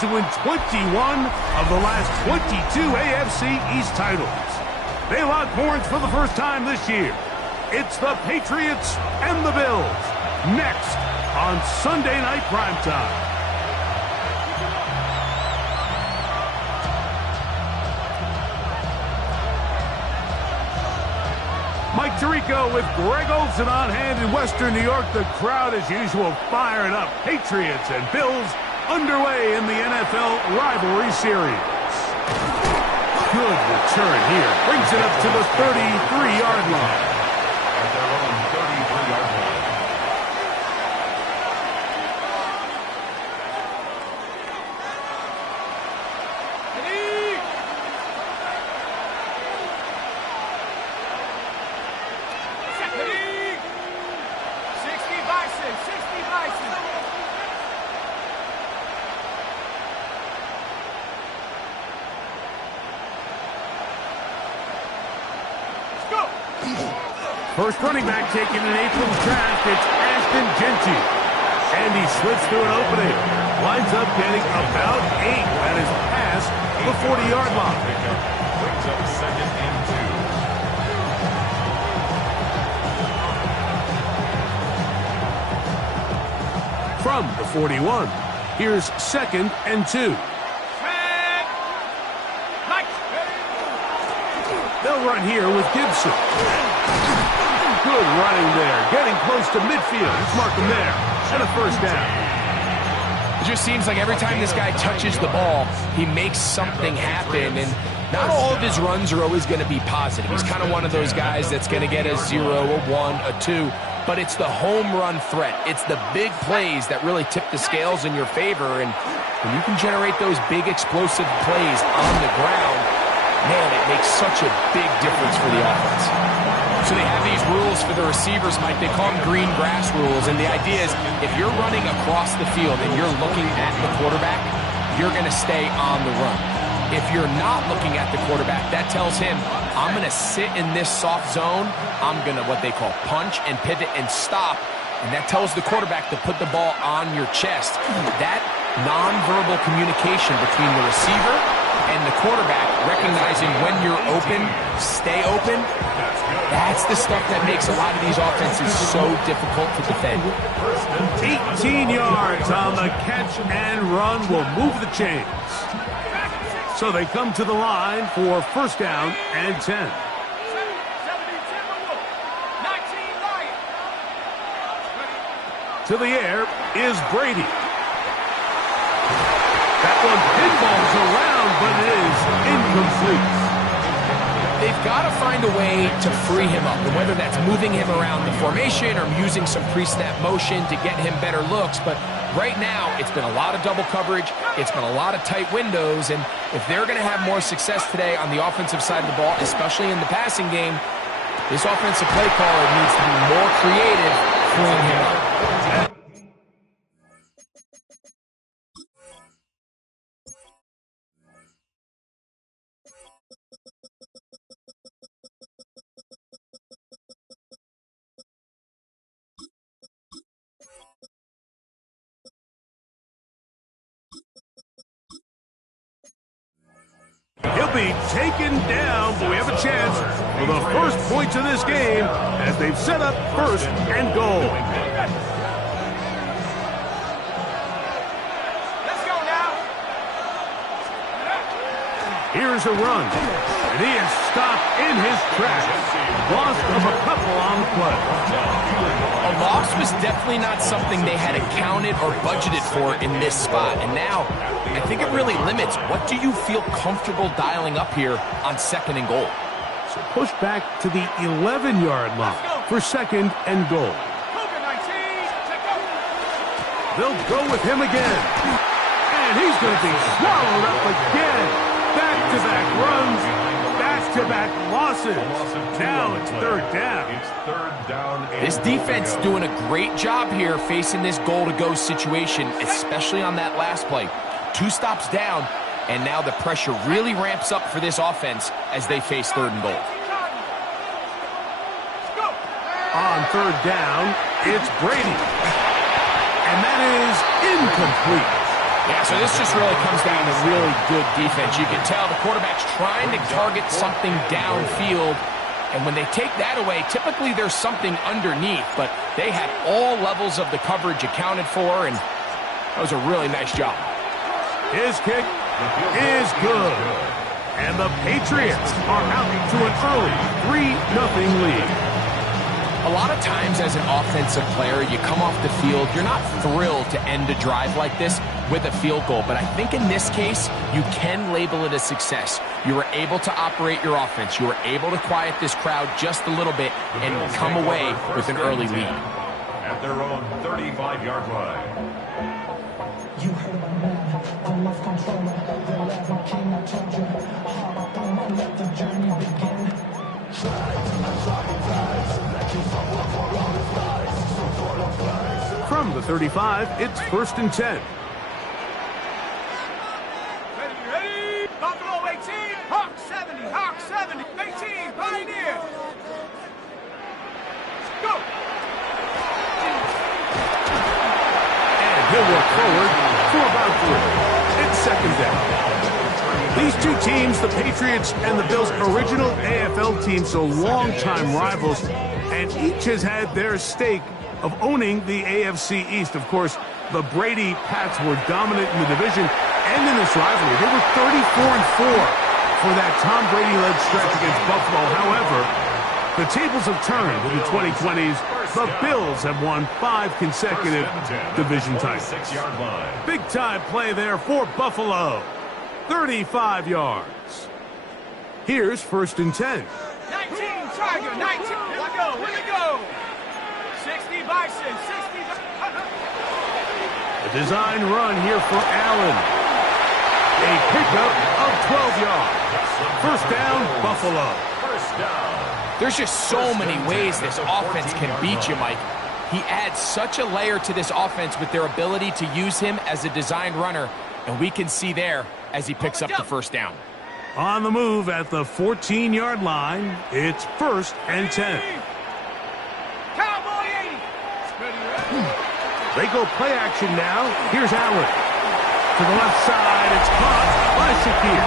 to win 21 of the last 22 AFC East titles. They lock horns for the first time this year. It's the Patriots and the Bills, next on Sunday Night Primetime. Mike Tirico with Greg Olsen on hand in Western New York. The crowd, as usual, firing up. Patriots and Bills underway in the NFL rivalry series. Good return here. Brings it up to the 33-yard line. At their own 33-yard line. First running back taken in April's draft, it's Ashton Genty. And he slips through an opening. Lines up getting about 8. That is past the 40-yard line. Brings up second and 2. From the 41, here's second and 2. They'll run here with Gibson. Good running there. Getting close to midfield. Let's mark him there. And a first down. It just seems like every time this guy touches the ball, he makes something happen. And not all of his runs are always going to be positive. He's kind of one of those guys that's going to get a 0, a 1, a 2. But it's the home run threat. It's the big plays that really tip the scales in your favor. And when you can generate those big explosive plays on the ground, man, it makes such a big difference for the offense. So they have these rules for the receivers, Mike. They call them green grass rules. And the idea is if you're running across the field and you're looking at the quarterback, you're going to stay on the run. If you're not looking at the quarterback, that tells him, I'm going to sit in this soft zone. I'm going to what they call punch and pivot and stop. And that tells the quarterback to put the ball on your chest. That nonverbal communication between the receiver and the quarterback, recognizing when you're open, stay open, that's the stuff that makes a lot of these offenses so difficult to defend. 18 yards on the catch and run will move the chains. So they come to the line for first down and 10. To the air is Brady. That one pinballs around, but it is incomplete. They've got to find a way to free him up, and whether that's moving him around the formation or using some pre-snap motion to get him better looks. But right now, it's been a lot of double coverage. It's been a lot of tight windows, and if they're going to have more success today on the offensive side of the ball, especially in the passing game, this offensive play caller needs to be more creative freeing him up. He'll be taken down, but we have a chance for the first points of this game as they've set up first and goal. Let's go now. Here's a run, and he is stopped in his tracks. Loss of a couple on the play. A loss was definitely not something they had accounted or budgeted for in this spot. And now, I think it really limits. What do you feel comfortable dialing up here on second and goal? So push back to the 11-yard line for second and goal. They'll go with him again. And he's going to be swallowed up again. Back-to-back runs, back-to-back losses. Now it's third down. This defense doing a great job here facing this goal-to-go situation, especially on that last play. 2 stops down, and now the pressure really ramps up for this offense as they face third and goal. On third down, it's Brady. And that is incomplete. Yeah, so this just really comes down to really good defense. You can tell the quarterback's trying to target something downfield, and when they take that away, typically there's something underneath, but they had all levels of the coverage accounted for, and that was a really nice job. His kick is good. And the Patriots are out to an early 3-0 lead. A lot of times as an offensive player, you come off the field, you're not thrilled to end a drive like this with a field goal. But I think in this case, you can label it a success. You were able to operate your offense. You were able to quiet this crowd just a little bit and come away with an early lead. At their own 35-yard line. You heard my man, I love controller, the level king, I told you, hard up on my let the journey begin. From the 35, it's 1st and 10. Ready? Buffalo 18, Hawk 70, Hawk 70, 18, Pioneer. Go! And he'll work forward for about 3. It's 2nd down. These two teams, the Patriots and the Bills, original AFL teams, so longtime rivals, and each has had their stake of owning the AFC East. Of course, the Brady Pats were dominant in the division and in this rivalry. They were 34-4 for that Tom Brady-led stretch against Buffalo. However, the tables have turned in the 2020s. The Bills have won 5 consecutive division titles. Big-time play there for Buffalo. 35 yards. Here's 1st and 10. 19, Tiger, 19. Here we go, here we go. 60, Bison, 60. A design run here for Allen. A pickup of 12 yards. 1st down, Buffalo. There's just so many ways this offense can beat you, Mike. He adds such a layer to this offense with their ability to use him as a design runner, and we can see there as he picks up the 1st down. On the move at the 14-yard line, it's 1st and 10. Cowboy 80. They go play action now. Here's Allen. To the left side, it's caught by Shakir.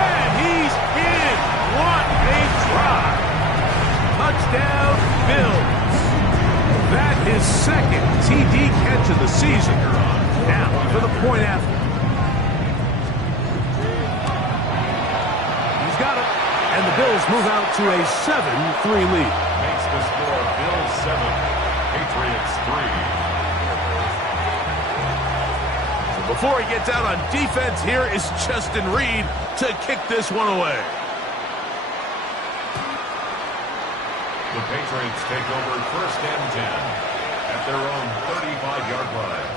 And he's in. What a try. Touchdown, Bills. That is 2nd TD catch of the season. Now for the point after. He's got it. And the Bills move out to a 7-3 lead. Makes the score Bills 7, Patriots 3. So before he gets out on defense, here is Justin Reed to kick this one away. The Patriots take over 1st and 10 at their own 35-yard line.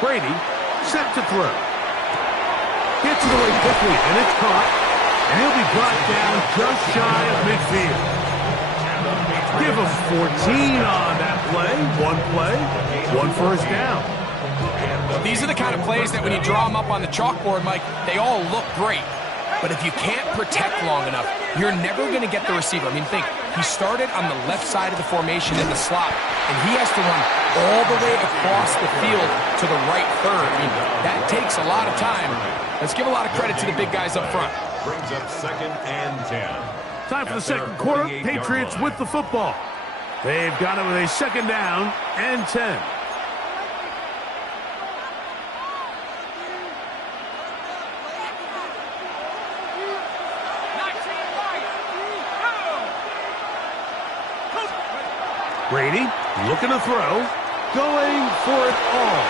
Brady set to throw. Gets it away quickly, and it's caught. And he'll be brought down just shy of midfield. Give him 14 on that play. 1 1st down. These are the kind of plays that when you draw them up on the chalkboard, Mike, they all look great. But if you can't protect long enough, you're never going to get the receiver. I mean, think, he started on the left side of the formation in the slot, and he has to run all the way across the field to the right third. I mean, that takes a lot of time. Let's give a lot of credit to the big guys up front. Brings up 2nd and 10. Time for the 2nd quarter. Patriots with the football. They've got it with a 2nd down and 10. Brady looking to throw, going for it all.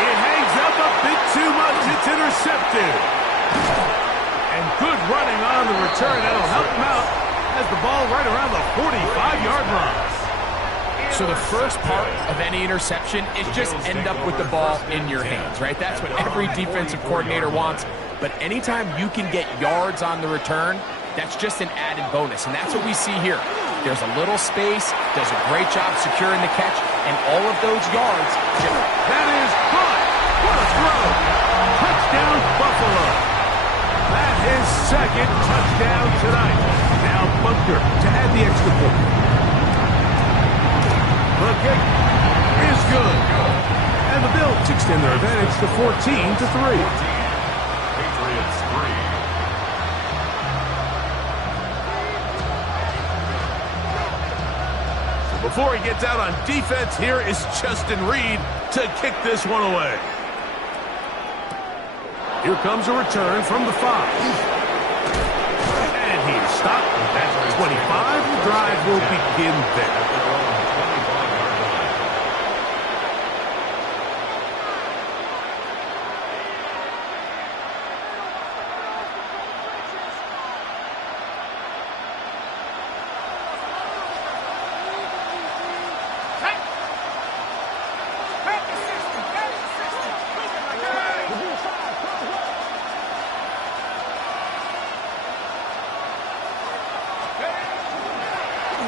It hangs up a bit too much. It's intercepted. And good running on the return. That'll help him out. Has the ball right around the 45-yard line. So the first part of any interception is just end up with the ball in your hands, right? That's what every defensive coordinator wants. But anytime you can get yards on the return, that's just an added bonus. And that's what we see here. There's a little space, does a great job securing the catch, and all of those yards. That is caught. What a throw. Touchdown, Buffalo. That is second touchdown tonight. Now Bunker to add the extra point. The kick is good. And the Bills extend their advantage to 14-3. Patriots 3. Before he gets out on defense, here is Justin Reed to kick this one away. Here comes a return from the 5. And he's stopped at 25. The drive will begin there.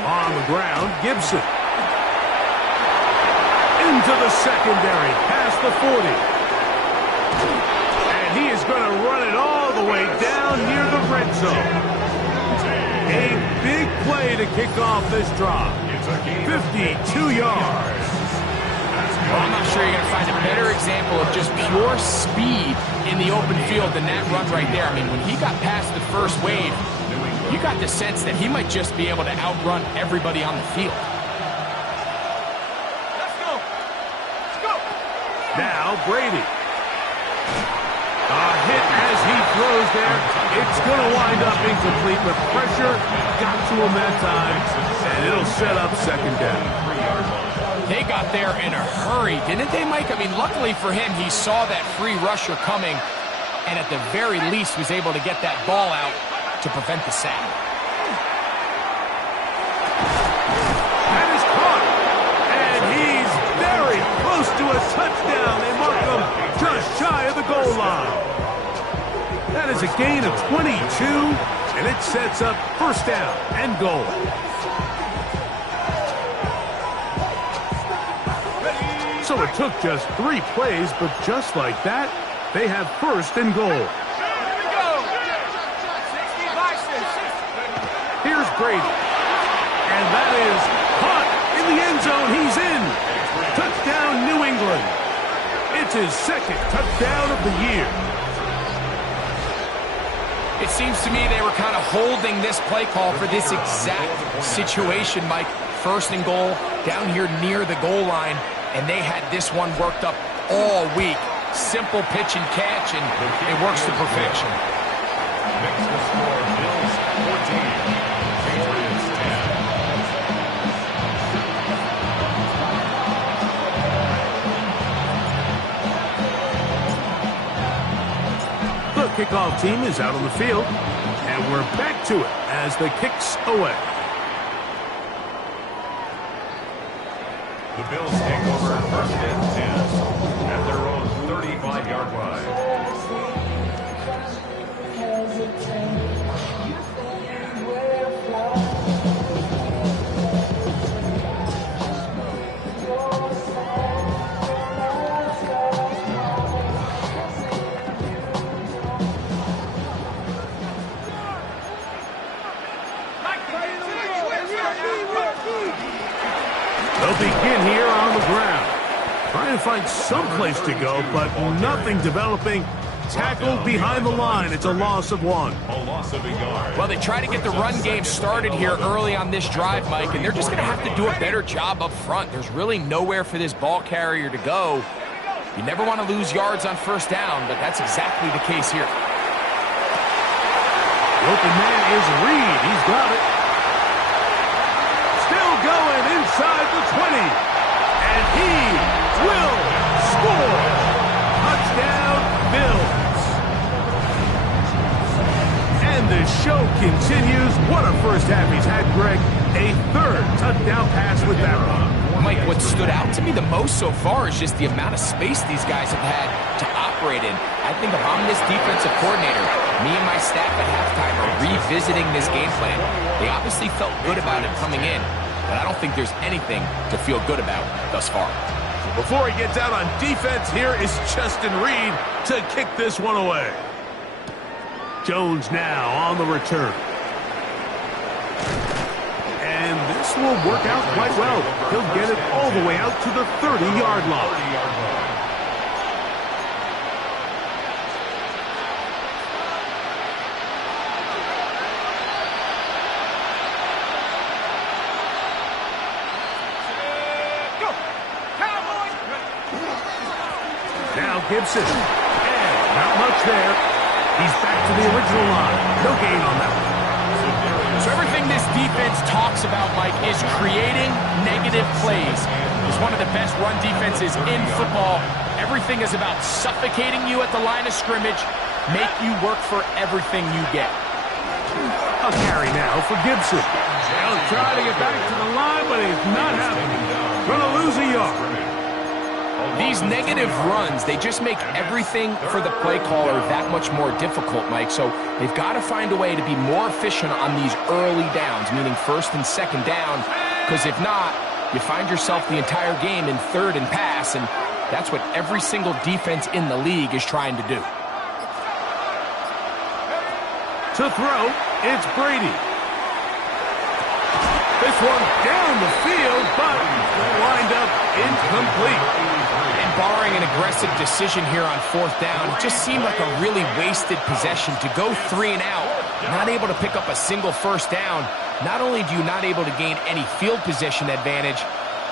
On the ground, Gibson. Into the secondary, past the 40. And he is going to run it all the way down near the red zone. A big play to kick off this drive. 52 yards. Well, I'm not sure you're going to find a better example of just pure speed in the open field than that run right there. I mean, when he got past the first wave, you got the sense that he might just be able to outrun everybody on the field. Let's go. Let's go. Now Brady. A hit as he throws there. It's going to wind up incomplete, but pressure got to him that time, and it'll set up second down. They got there in a hurry, didn't they, Mike? I mean, luckily for him, he saw that free rusher coming, and at the very least was able to get that ball out to prevent the sack. That is caught, and he's very close to a touchdown. They mark him just shy of the goal line. That is a gain of 22, and it sets up first down and goal. So it took just 3 plays, but just like that, they have first and goal. Here's Brady. And that is caught in the end zone. He's in. Touchdown, New England. It's his second touchdown of the year. It seems to me they were kind of holding this play call for this exact situation, Mike. First and goal, down here near the goal line, and they had this one worked up all week. Simple pitch and catch, and it works to perfection. Makes the score Bills 14. Patriots 10. The kickoff team is out on the field, and we're back to it as the kick's away. The Bills take over first and 10 at their own 35-yard line. They'll begin here on the ground. Trying to find some place to go, but nothing developing. Tackled behind the line. It's a loss of 1. A loss of a yard. Well, they try to get the run game started here early on this drive, Mike, and they're just going to have to do a better job up front. There's really nowhere for this ball carrier to go. You never want to lose yards on first down, but that's exactly the case here. The open man is Reed. He's got it. Still going inside the 20. And he will score. Touchdown, Bills. And the show continues. What a first half he's had, Greg. A third touchdown pass with that run. Mike, what stood out to me the most so far is just the amount of space these guys have had to operate in. I think if I'm this defensive coordinator, me and my staff at halftime are revisiting this game plan. They obviously felt good about it coming in, but I don't think there's anything to feel good about thus far. Before he gets out on defense, here is Justin Reed to kick this one away. Jones now on the return. And this will work out quite well. He'll get it all the way out to the 30-yard line. Now Gibson. And not much there. He's back to the original line. No gain on that one. So everything this defense talks about, Mike, is creating negative plays. It's one of the best run defenses in football. Everything is about suffocating you at the line of scrimmage, make you work for everything you get. A carry now for Gibson. They'll try to get back to the line, but it's not happening. Gonna lose a yard. These negative runs, they just make everything for the play caller that much more difficult, Mike. So they've got to find a way to be more efficient on these early downs, meaning first and second down, because if not, you find yourself the entire game in third and pass, and that's what every single defense in the league is trying to do. To throw, it's Brady. This one down the field, but lined up incomplete. And barring an aggressive decision here on fourth down, it just seemed like a really wasted possession to go 3 and out, not able to pick up a single first down. Not only do you not able to gain any field position advantage,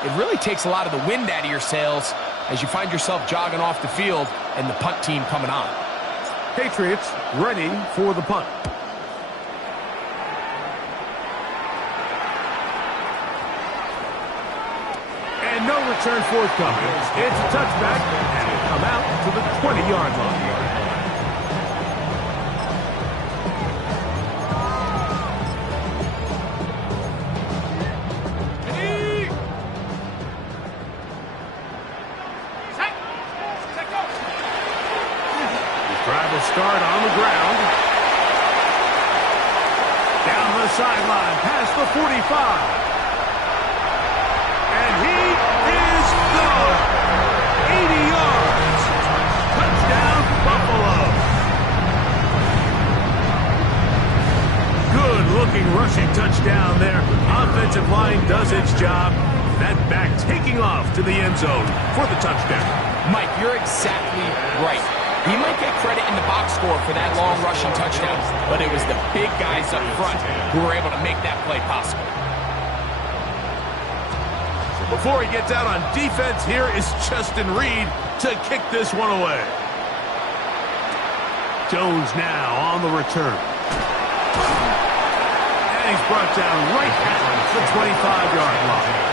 it really takes a lot of the wind out of your sails as you find yourself jogging off the field and the punt team coming on. Patriots ready for the punt. And no return forthcoming. It's a touchback, and it'll come out to the 20-yard line. His drive will start on the ground. Down the sideline, past the 45. And he is gone. 80 yards. Touchdown, Buffalo. Good-looking rushing touchdown there. Offensive line does its job. That back taking off to the end zone for the touchdown. Mike, you're exactly right. He might get credit in the box score for that long rushing touchdown, but it was the big guys up front who were able to make that play possible. Before he gets out on defense, here is Justin Reed to kick this one away. Jones now on the return. And he's brought down right at the 25-yard line.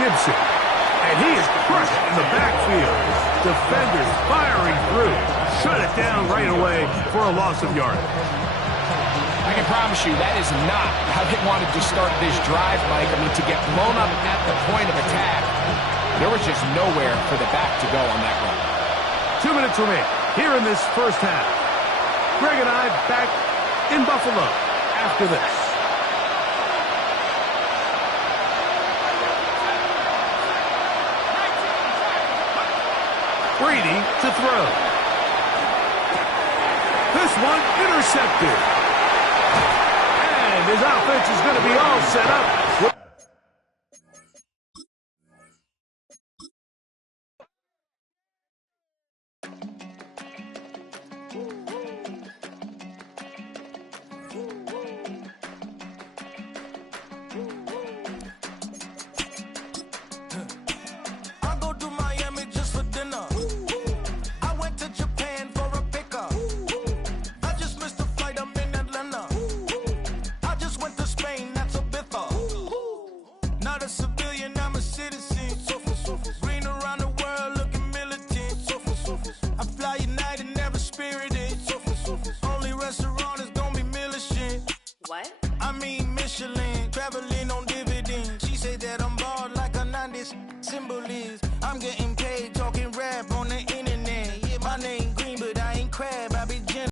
Gibson, and he is crushed in the backfield. Defenders firing through. Shut it down right away for a loss of yardage. I can promise you that is not how they wanted to start this drive, Mike. I mean, to get blown up at the point of attack, there was just nowhere for the back to go on that run. 2 minutes remain here in this first half. Greg and I back in Buffalo after this. Brady to throw. This one intercepted. And his offense is going to be all set up. I mean Michelin, traveling on dividends. She say that I'm bald like a 90s symbol is. I'm getting